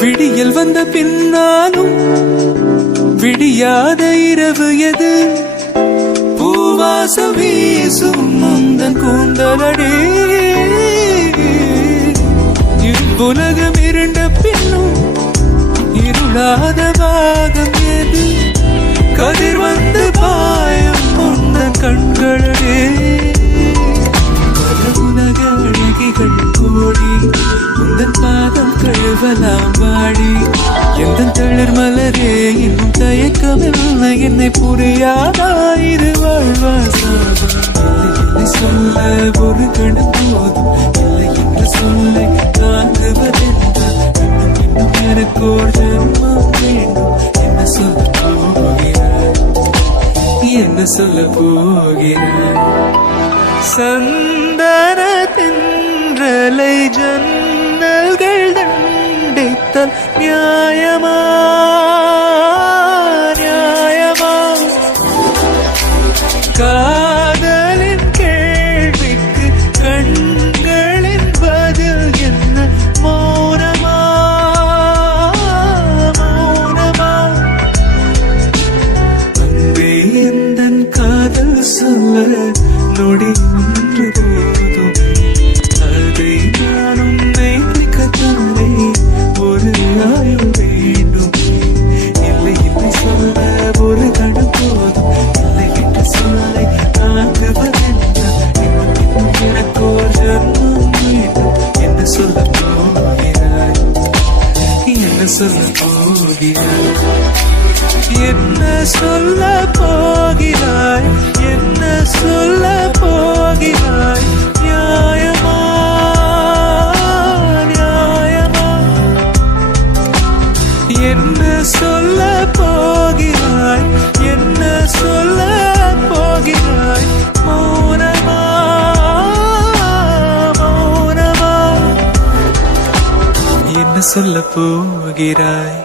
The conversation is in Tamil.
விடியல் வந்த பின்னாலும் விடியாத இரவு எது? பூவாசம் வீசும் முந்தன் கூந்தலடே. உலகம் இருண்ட பின்னும் இருளாத பாகம் எது? கதிர் வந்து பாயும் முந்தன் கண்களடே. உலக அழகிகள் கோடி முந்தன் பாதம் கழுவலாம் வாடி. எந்த தளிர் மலரே இன்னும் தயக்கமில்லை, என்னை புரியாதா இது வாழ்வாசாபம்? இல்லை சொல்ல ஒரு கணம் போதும், இல்லை என்று சொல்லை தாங்குவதென்றால் இன்னும் இன்னும் எனக்கு ஒரு ஜென்மம் வேண்டும். என்ன சொல்ல போகிறாய், என்ன சொல்ல போகிறாய்? சந்தன தென்றலை ஜன்னல்கள் தண்டித்தல் நியாயமா நியாயமா? காதலின் கேள்விக்கு கண்களின் பதில் என்ன? மௌனமா மௌனமா? அன்பே எந்தன் காதல் சொல்ல நொடி ஒன்று போதும், அதை நானும் நேசிக்கத்தானே ஒரு ஆயுள் வேண்டும். இல்லை இல்லை சொல்ல ஒரு கணம் போதும், இல்லை என்று சொல்லை தாங்குவதென்றால் இன்னும் இன்னும் எனக்கு ஒரு ஜன்மம் வேண்டும். என்ன சொல்ல போகிறாய், என்ன சொல்ல போகிறாய்? என்ன சொல்ல போகிறாய், என்ன சொல்ல போகிறாய்? நியாயமா நியாயமா? என்ன சொல்ல போகிறாய், என்ன சொல்ல போகிறாய்? மௌனமா மௌனமா? என்ன சொல்ல போகிறாய்?